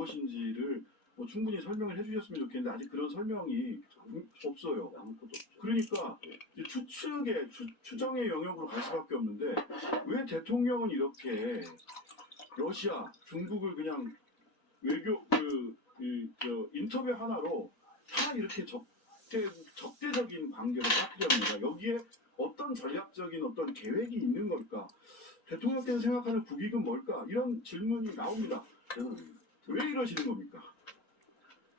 무엇인지를 뭐 충분히 설명을 해주셨으면 좋겠는데 아직 그런 설명이 없어요. 아무것도 없죠. 그러니까 이제 추정의 영역으로 갈 수밖에 없는데 왜 대통령은 이렇게 러시아, 중국을 그냥 외교 인터뷰 하나로 다 이렇게 적대적인 관계로 빠뜨립니다. 여기에 어떤 전략적인 어떤 계획이 있는 걸까? 대통령께서 생각하는 국익은 뭘까? 이런 질문이 나옵니다. 저는 왜 이러시는 겁니까?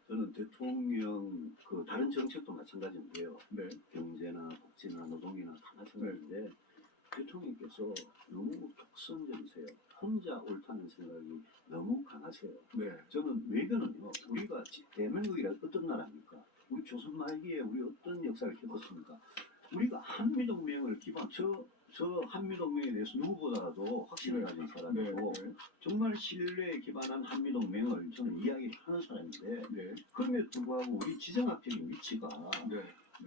저는 대통령 그 다른 정책도 마찬가지인데요. 네. 경제나 복지나 노동이나 다 마찬가지인데 대통령께서 너무 독선적이세요. 혼자 옳다는 생각이 너무 강하세요. 네. 저는 외교는요. 우리가 대한민국이라 어떤 나라입니까? 우리 조선 말기에 우리 어떤 역사를 겪었습니까? 우리가 한미동맹을 기반 저 한미동맹에 대해서 누구보다도 확신을 가진 사람이고 정말 신뢰에 기반한 한미동맹을 저는 이야기하는 사람인데 그럼에도 불구하고 우리 지정학적인 위치가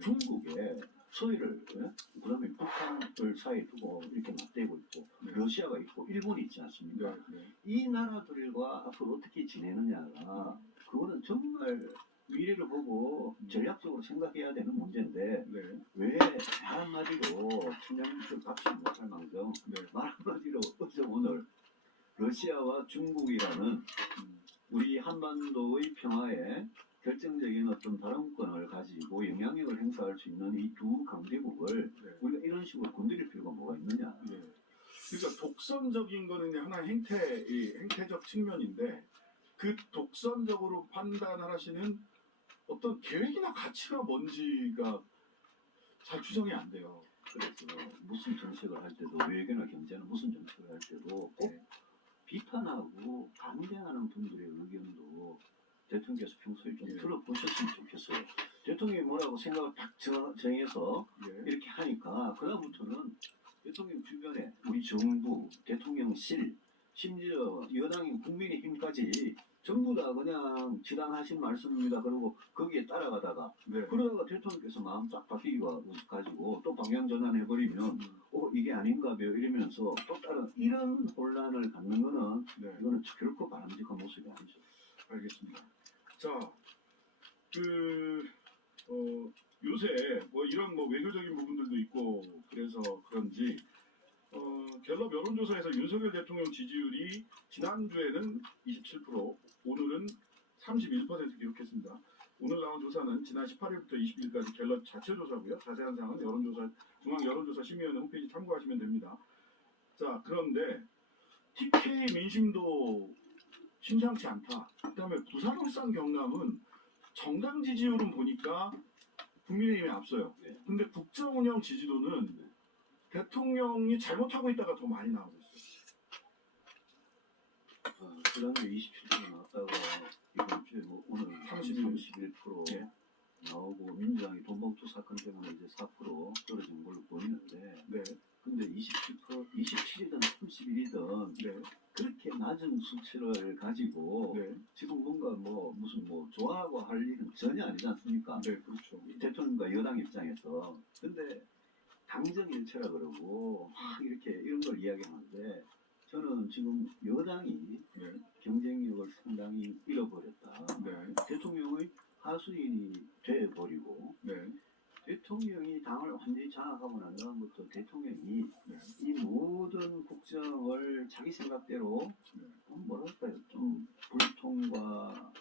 중국에 서해를 그다음에 북한을 사이에 두고 이렇게 맞대고 있고 러시아가 있고 일본이 있지 않습니까? 이 나라들과 앞으로 어떻게 지내느냐가 그거는 정말 미래를 보고 전략적으로 생각해야 되는 문제인데 왜 말 한마디로 춘향빛을 값지 못할 망정 말 한마디로 어제 오늘 러시아와 중국이라는 우리 한반도의 평화에 결정적인 어떤 발언권을 가지고 영향력을 행사할 수 있는 이 두 강대국을 우리가 이런 식으로 건드릴 필요가 뭐가 있느냐. 그러니까 독선적인 거는 하나의 행태적 측면인데 그 독선적으로 판단하시는 어떤 계획이나 가치가 뭔지가 잘 추정이 안 돼요. 그래서 무슨 정책을 할 때도 외교나 경제나 무슨 정책을 할 때도 꼭 비판하고 강경하는 분들의 의견도 대통령께서 평소에 좀 들어보셨으면 좋겠어요. 대통령이 뭐라고 생각을 딱 정해서 이렇게 하니까 그다음부터는 대통령 주변에 우리 정부, 대통령실, 심지어 여당인 국민의힘까지 전부 다 그냥 지당하신 말씀입니다. 그러고 거기에 따라가다가 그러다가 대통령께서 마음 딱 바뀌기가 가지고 또 방향 전환해버리면 이게 아닌가요? 이러면서 또 다른 이런 혼란을 갖는 거는 이거는 결코 바람직한 모습이 아니죠. 알겠습니다. 자, 요새 뭐 이런 뭐 외교적인 부분들도 있고 그래서 그런지 갤럽 여론조사에서 윤석열 대통령 지지율이 지난주에는 27%, 오늘은 31% 기록했습니다. 오늘 나온 조사는 지난 18일부터 20일까지 갤럽 자체 조사고요. 자세한 사항은 중앙여론조사심의위원회 홈페이지 참고하시면 됩니다. 자, 그런데 TK 민심도 심상치 않다. 그다음에 부산, 울산, 경남은 정당 지지율은 보니까 국민의힘이 앞서요. 근데 국정운영 지지도는 대통령이 잘못하고 있다가 더 많이 나오고 있어요. 지난주에 27% 나왔다가 이번 주에 뭐 오늘 31% 나오고 민주당이 돈봉투 사건 때문에 이제 4% 떨어진 걸로 보이는데 근데 27이든 31이든 그렇게 낮은 수치를 가지고 지금 뭔가 무슨 좋아하고 할 일은 전혀 아니지 않습니까? 그렇죠. 대통령과 여당 입장에서. 근데 당정일체라 그러고 막 이렇게 이런 걸 이야기하는데 저는 지금 여당이 경쟁력을 상당히 잃어버렸다. 대통령의 하수인이 돼버리고 대통령이 당을 완전히 장악하고 난 다음부터 대통령이 이 모든 국정을 자기 생각대로 뭐랄까요 좀 불통과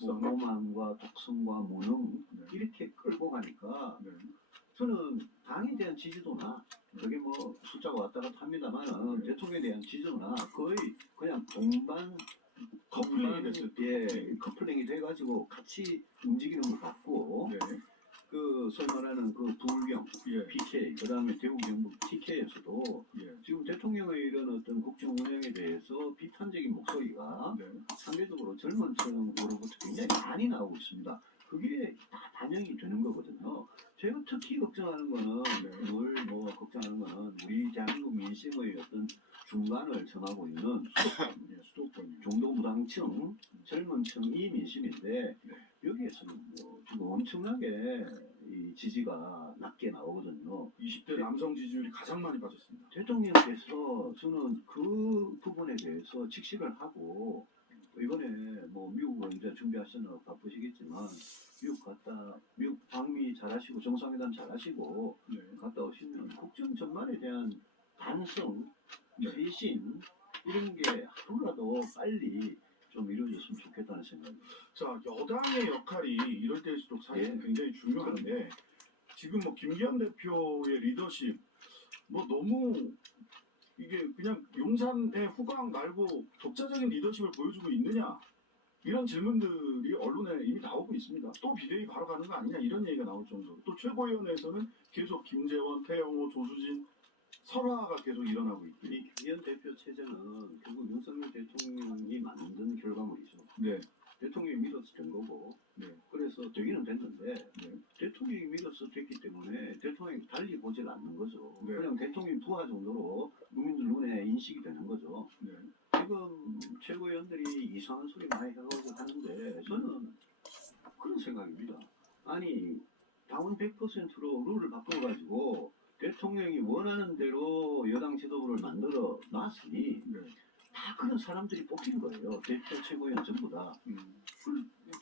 오만과 독성과 무능 이렇게 끌고 가니까 저는 당에 대한 지지도나 그게 뭐 숫자가 왔다 갔다 합니다만은 대통령에 대한 지지도나 거의 그냥 동반 커플링이 돼가지고 같이 움직이는 것 같고 그 소위 말하는 그 부울경 PK 그다음에 대구 경북 TK에서도 지금 대통령의 이런 어떤 국정 운영에 대해서 비판적인 목소리가 상대적으로 젊은 층으로부터 굉장히 많이 나오고 있습니다. 그게 다 반영이 되는 거거든요. 제가 특히 걱정하는 거는 걱정하는 거는 우리 대한민국 민심의 어떤 중간을 점하고 있는 수도권 중도무당층 젊은 층이 민심인데 여기에서는 지금 엄청나게 이 지지가 낮게 나오거든요. 20대 남성 지지율이 가장 많이 빠졌습니다. 대통령께서 저는 그 부분에 대해서 직시를 하고 이번에 뭐 미국은 이제 준비하시느라 바쁘시겠지만 미국 방미 잘하시고 정상회담 잘하시고 네. 갔다 오시면 국정 전반에 대한 반성, 네. 쇄신 이런 게 하루라도 빨리 좀 이루어졌으면 좋겠다는 생각입니다. 자, 여당의 역할이 이럴 때일수록 사실 예. 굉장히 중요한데 지금 뭐 김기현 대표의 리더십 뭐 너무 이게 그냥 용산의 후광 말고 독자적인 리더십을 보여주고 있느냐 이런 질문들이 언론에 이미 나오고 있습니다. 또 비대위 바로 가는 거 아니냐 이런 얘기가 나올 정도로 또 최고위원회에서는 계속 김재원, 태영호, 조수진 설화가 계속 일어나고 있고 이 김기현 대표 체제는 결국 윤석열 대통령이 만든 결과물이죠. 네, 대통령이 믿어서 된 거고, 네. 그래서 되기는 됐는데, 네. 대통령이 믿어서 됐기 때문에 대통령이 달리 보질 않는 거죠. 네. 그냥 대통령 부하 정도로 국민들 눈에 인식이 되는 거죠. 네. 지금 최고위원들이 이상한 소리 많이 해가지고 하는데, 저는 그런 생각입니다. 아니, 당원 100%로 룰을 바꿔가지고, 대통령이 원하는 대로 여당 지도부를 만들어 놨으니, 네. 다 그런 사람들이 뽑힌 거예요. 대표 최고위원 전부 다.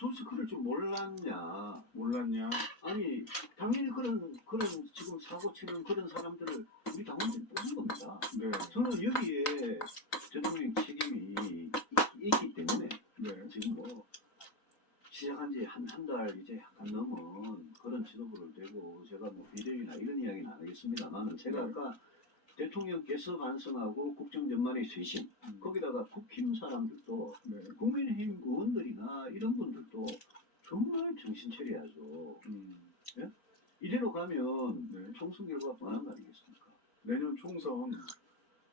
도대체 그럴 줄 몰랐냐. 몰랐냐? 아니, 당연히 그런 지금 사고 치는 그런 사람들을 우리 당원들이 뽑은 겁니다. 네. 저는 여기에 대통령 책임이 있기 때문에 네. 지금 뭐 시작한 지 한 달 이제 약간 넘은 그런 지도부를 대고 제가 뭐 비대위나 이런 이야기는 안 하겠습니다만 제가 네. 아까 대통령께서 반성하고 국정 전반의 쇄신 거기다가 국힘 사람들도 네. 국민의힘 의원들이나 이런 분들도 정말 정신 차려야죠. 이대로 가면 네. 총선 결과가 뻔한 거 아니겠습니까? 내년 총선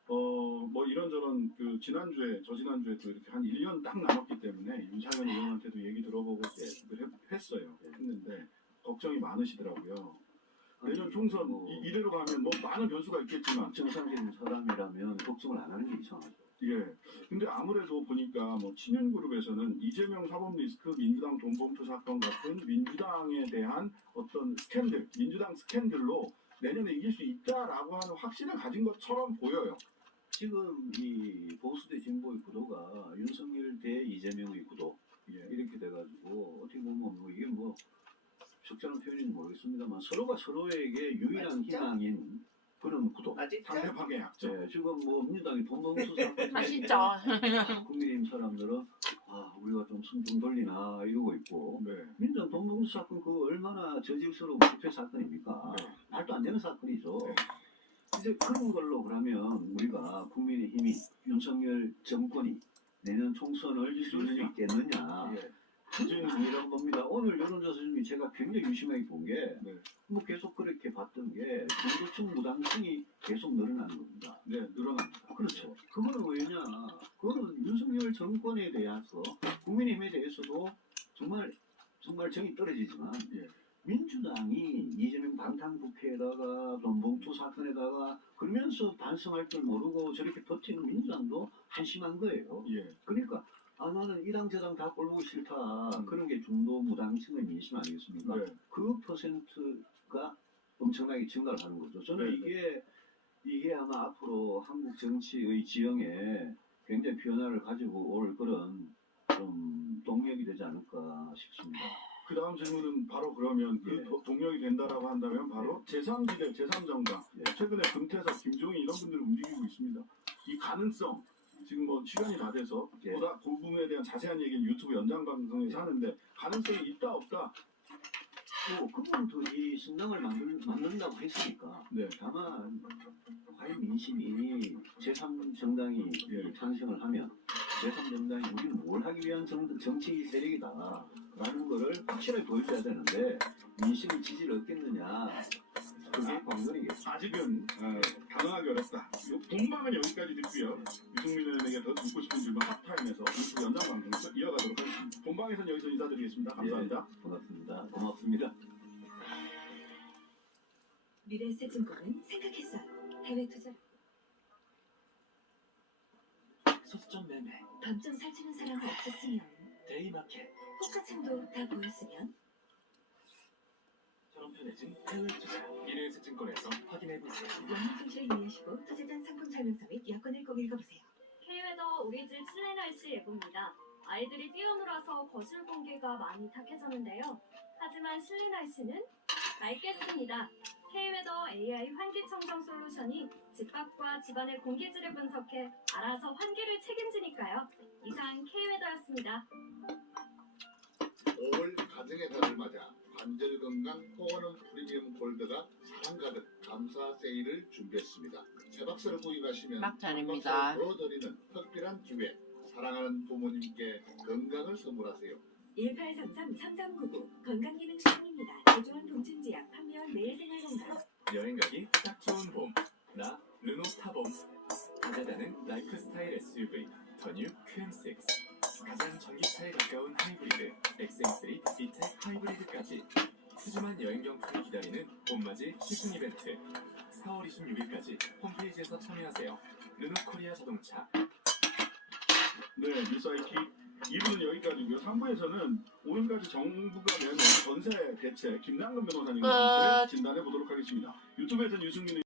뭐 이런저런 그 지난주에 저지난주에도 이렇게 한 1년 딱 남았기 때문에 윤상현 의원한테도 얘기 들어보고 했어요. 했는데 걱정이 많으시더라고요. 내년 총선 이대로 가면 뭐 많은 변수가 있겠지만 정상적인 사람이라면 걱정을 안 하는 게 이상하죠. 예. 근데 아무래도 보니까 뭐 친윤그룹에서는 이재명 사법 리스크, 민주당 돈봉투 사건 같은 민주당에 대한 어떤 스캔들, 민주당 스캔들로 내년에 이길 수 있다라고 하는 확신을 가진 것처럼 보여요. 지금 이 보수 대 진보의 구도가 윤석열 대 이재명의 구도 예. 이렇게 돼가지고 어떻게 보면 뭐 이게 뭐 적절한 표현인지 모르겠습니다만 서로가 서로에게 유일한 희망인 그런 구도. 상대방의 약점. 네, 지금 뭐 민주당이 돈봉투 사건 맛있죠. 국민의힘 사람들은 우리가 좀 숨 좀 돌리나 이러고 있고 네. 민주당 돈봉투 사건 그 얼마나 저질스러운 부패 사건입니까? 네. 말도 안 되는 사건이죠. 네. 이제 그런 걸로 그러면 우리가 국민의힘이 윤석열 정권이 내년 총선을 이룰 수 있겠느냐 예. 이런 겁니다. 오늘 여론조사 중에 제가 굉장히 유심하게 본 게 뭐 네. 계속 그렇게 봤던 게 중도층 무당층이 계속 늘어나는 겁니다. 네, 늘어납니다. 그렇죠. 그거는 왜냐? 그거는 윤석열 정권에 대해서 국민의힘에 대해서도 정말 정이 떨어지지만 예. 민주당이 이재명 방탄국회에다가 돈봉투 사건에다가 그러면서 반성할 줄 모르고 저렇게 버티는 민주당도 한심한 거예요. 예. 그러니까 나는 이 당 저 당 다 꼴보기 싫다. 그런 게 중도 무당층의 민심 아니겠습니까? 네. 그 퍼센트가 엄청나게 증가를 하는 거죠. 저는 네. 이게 아마 앞으로 한국 정치의 지형에 굉장히 변화를 가지고 올 그런 좀 동력이 되지 않을까 싶습니다. 그 다음 질문은 바로 그러면 그 예. 동력이 된다라고 한다면 바로 제3지대, 제3정당 예. 최근에 금태섭, 김종인 이런 분들을 움직이고 있습니다. 이 가능성 지금 뭐 시간이 다 돼서 예. 보다 그 부분에 대한 자세한 얘기는 유튜브 연장 방송에서 하는데 가능성이 있다 없다. 그분도 이 신당을 만든다고 했으니까 네. 다만 과연 민심이 제3정당이 예. 탄생을 하면 제3정당이 우리는 뭘 하기 위한 정치 세력이다 라는 거를 확실하게 보여줘야 되는데 민심이 지지를 얻겠느냐 그게 관건이겠죠. 아직은 단언하기 어렵다. 본방은 여기까지 듣고요. 유승민 의원에게 더 듣고 싶은 질문 핫타임에서 유튜브 연장 방송에서 이어가도록 하겠습니다. 본방에서는 여기서 인사드리겠습니다. 감사합니다. 예, 고맙습니다. 미래에셋증권은 생각했어요. 해외 투자. 소수점 매매, 밤점 살찌는 사람이 없었으면, 데이마켓, 호가창도 다 보였으면. 저런 편해진 해외 투자, 미래에셋증권에서 확인해보세요. 원문 성실을 이해하시고 투자자 상품 설명서 및 여건을 꼭 읽어보세요. K웨더 우리 집 실내 날씨 예보입니다. 아이들이 뛰어놀아서 거실 공기가 많이 탁해졌는데요. 하지만 실린 날씨는 맑겠습니다. K웨더 AI 환기청정 솔루션이 집 밖과 집안의 공기질을 분석해 알아서 환기를 책임지니까요. 이상 K웨더였습니다. 5월 가정의 달을 맞아 관절 건강 포원음 프리미엄 골드가 사랑 가득 감사 세일을 준비했습니다. 새 박스를 구입하시면 막잔입니다. 한 박스를 드리는 특별한 기회. 사랑하는 부모님께 건강을 선물하세요. 1833-3399 건강기능식품입니다. 대중은 동침지약 판매원 매일생활건강. 여행 가기 딱 좋은 봄. 나 르노 스타봄. 다재다능 라이프스타일 SUV 더뉴 QM6. 가장 전기차에 가까운 하이브리드 XM3 B텍 하이브리드까지 푸짐한 여행 경품이 기다리는 봄맞이 시승 이벤트. 4월 26일까지 홈페이지에서 참여하세요. 르노 코리아 자동차. 네, 뉴스IT 2부는 여기까지고요. 3부에서는 오늘까지 정부가 내놓은 전세 대책 김남근 변호사님과 함께 진단해 보도록 하겠습니다. 유튜브에서는 유승민